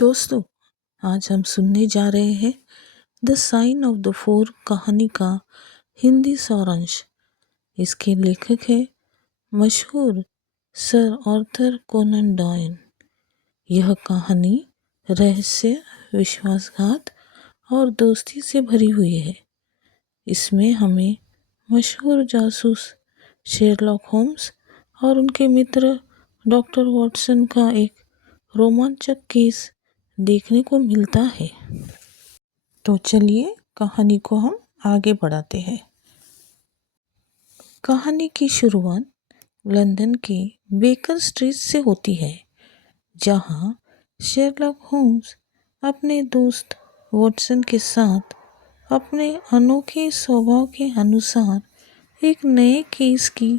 दोस्तों, आज हम सुनने जा रहे हैं the sign of the four कहानी का हिंदी सारांश। इसके लेखक है मशहूर सर आर्थर कोनन डॉयल। यह कहानी रहस्य, विश्वासघात और दोस्ती से भरी हुई है। इसमें हमें मशहूर जासूस शेरलॉक होम्स और उनके मित्र डॉक्टर वाटसन का एक रोमांचक केस देखने को मिलता है। तो चलिए कहानी को हम आगे बढ़ाते हैं। कहानी की शुरुआत लंदन के बेकर स्ट्रीट से होती है, जहां शेरलॉक होम्स अपने दोस्त वाटसन के साथ अपने अनोखे स्वभाव के अनुसार एक नए केस की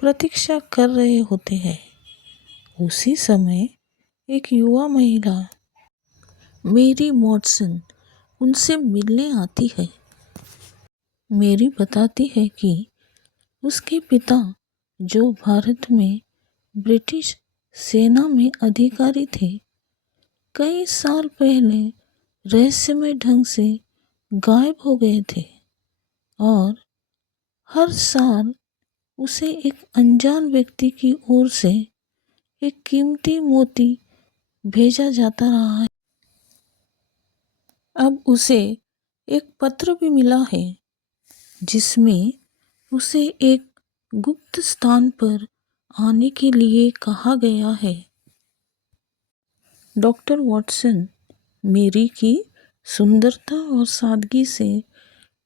प्रतीक्षा कर रहे होते हैं। उसी समय एक युवा महिला मेरी वाटसन उनसे मिलने आती है। मेरी बताती है कि उसके पिता, जो भारत में ब्रिटिश सेना में अधिकारी थे, कई साल पहले रहस्यमय ढंग से गायब हो गए थे और हर साल उसे एक अनजान व्यक्ति की ओर से एक कीमती मोती भेजा जाता रहा है। अब उसे एक पत्र भी मिला है, जिसमें उसे एक गुप्त स्थान पर आने के लिए कहा गया है। डॉक्टर वाटसन मेरी की सुंदरता और सादगी से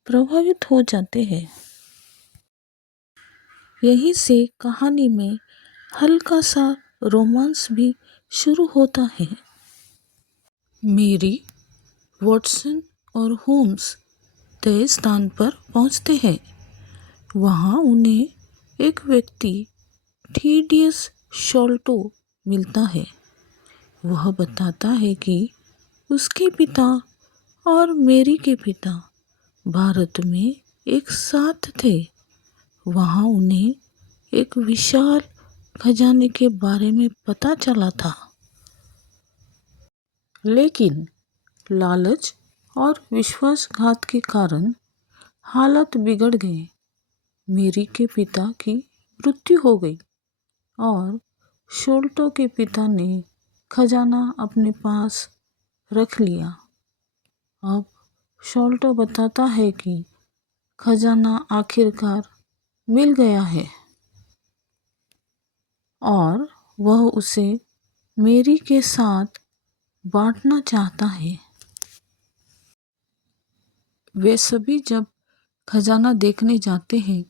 प्रभावित हो जाते हैं। यहीं से कहानी में हल्का सा रोमांस भी शुरू होता है। मेरी, वाटसन और होम्स तय स्थान पर पहुंचते हैं। वहां उन्हें एक व्यक्ति थीडियस शॉल्टो मिलता है। वह बताता है कि उसके पिता और मेरी के पिता भारत में एक साथ थे। वहां उन्हें एक विशाल खजाने के बारे में पता चला था, लेकिन लालच और विश्वासघात के कारण हालत बिगड़ गए। मेरी के पिता की मृत्यु हो गई और शोल्टो के पिता ने खजाना अपने पास रख लिया। अब शोल्टो बताता है कि खजाना आखिरकार मिल गया है और वह उसे मेरी के साथ बांटना चाहता है। वे सभी जब खजाना देखने जाते हैं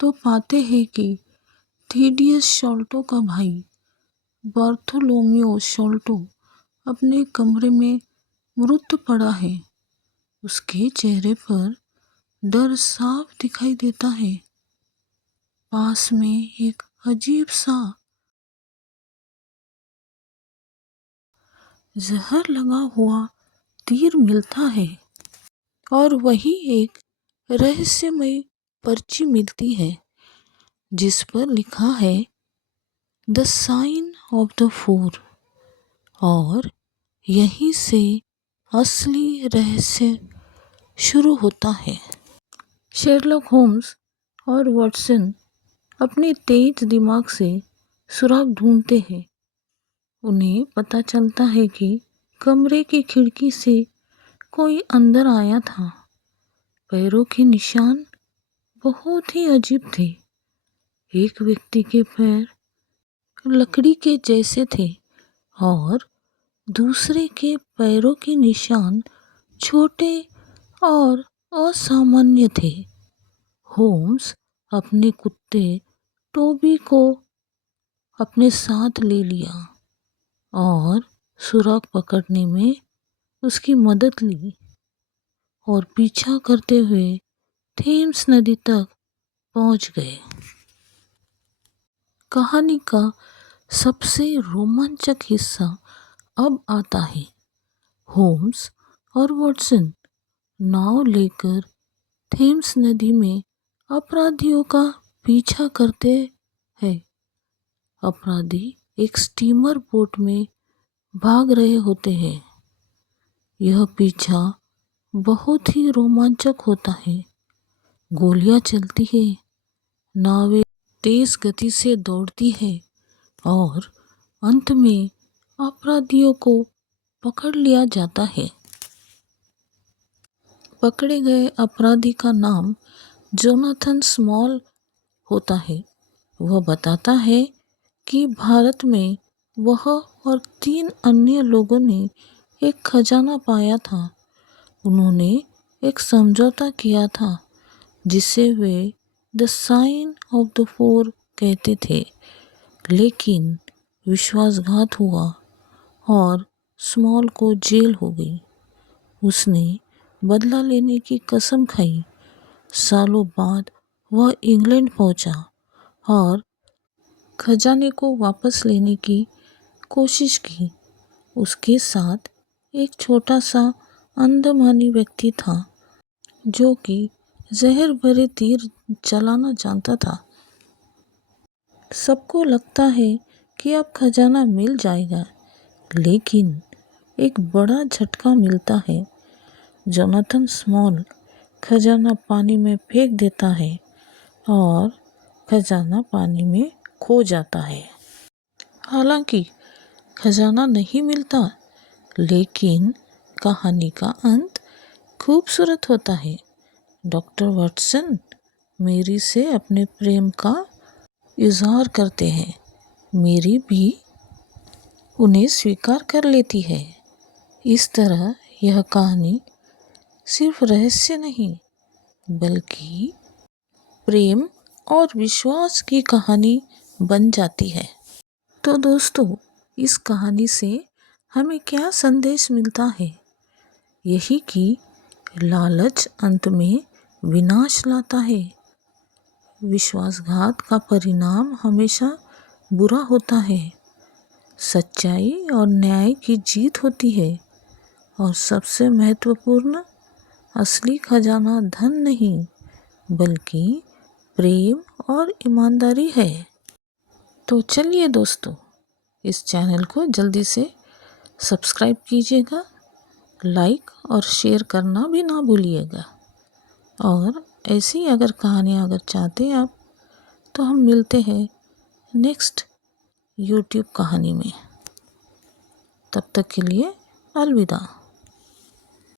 तो पाते हैं कि थीडियस शॉल्टो का भाई बार्थोलोम्यो शॉल्टो अपने कमरे में मृत पड़ा है। उसके चेहरे पर डर साफ दिखाई देता है। पास में एक अजीब सा जहर लगा हुआ तीर मिलता है और वही एक रहस्यमय पर्ची मिलती है, जिस पर लिखा है the sign of the four. और यहीं से असली रहस्य शुरू होता है। शेरलॉक होम्स और वाटसन अपने तेज दिमाग से सुराग ढूंढते हैं। उन्हें पता चलता है कि कमरे की खिड़की से कोई अंदर आया था। पैरों के निशान बहुत ही अजीब थे। एक व्यक्ति के पैर लकड़ी के जैसे थे और दूसरे के पैरों के निशान छोटे और असामान्य थे। होम्स अपने कुत्ते टोबी को अपने साथ ले लिया और सुराग पकड़ने में उसकी मदद ली और पीछा करते हुए थेम्स नदी तक पहुंच गए। कहानी का सबसे रोमांचक हिस्सा अब आता है। होम्स और वाटसन नाव लेकर थेम्स नदी में अपराधियों का पीछा करते हैं। अपराधी एक स्टीमर बोट में भाग रहे होते हैं। यह पीछा बहुत ही रोमांचक होता है। गोलियां चलती है, नावें तेज गति से दौड़ती है और अंत में अपराधियों को पकड़ लिया जाता है। पकड़े गए अपराधी का नाम जोनाथन स्मॉल होता है। वह बताता है कि भारत में वह और 3 अन्य लोगों ने एक खजाना पाया था। उन्होंने एक समझौता किया था जिसे वे द साइन ऑफ द 4 कहते थे, लेकिन विश्वासघात हुआ और स्मॉल को जेल हो गई। उसने बदला लेने की कसम खाई। सालों बाद वह इंग्लैंड पहुंचा और खजाने को वापस लेने की कोशिश की। उसके साथ एक छोटा सा अंडमानी व्यक्ति था जो कि जहर भरे तीर चलाना जानता था। सबको लगता है कि अब खजाना मिल जाएगा, लेकिन एक बड़ा झटका मिलता है। जोनाथन स्मॉल खजाना पानी में फेंक देता है और खजाना पानी में खो जाता है। हालांकि खजाना नहीं मिलता, लेकिन कहानी का अंत खूबसूरत होता है। डॉक्टर वाटसन मेरी से अपने प्रेम का इजहार करते हैं। मेरी भी उन्हें स्वीकार कर लेती है। इस तरह यह कहानी सिर्फ रहस्य नहीं, बल्कि प्रेम और विश्वास की कहानी बन जाती है। तो दोस्तों, इस कहानी से हमें क्या संदेश मिलता है? यही कि लालच अंत में विनाश लाता है। विश्वासघात का परिणाम हमेशा बुरा होता है। सच्चाई और न्याय की जीत होती है। और सबसे महत्वपूर्ण, असली खजाना धन नहीं, बल्कि प्रेम और ईमानदारी है। तो चलिए दोस्तों, इस चैनल को जल्दी से सब्सक्राइब कीजिएगा, लाइक और शेयर करना भी ना भूलिएगा। और ऐसी अगर कहानियाँ अगर चाहते हैं आप, तो हम मिलते हैं नेक्स्ट यूट्यूब कहानी में। तब तक के लिए अलविदा।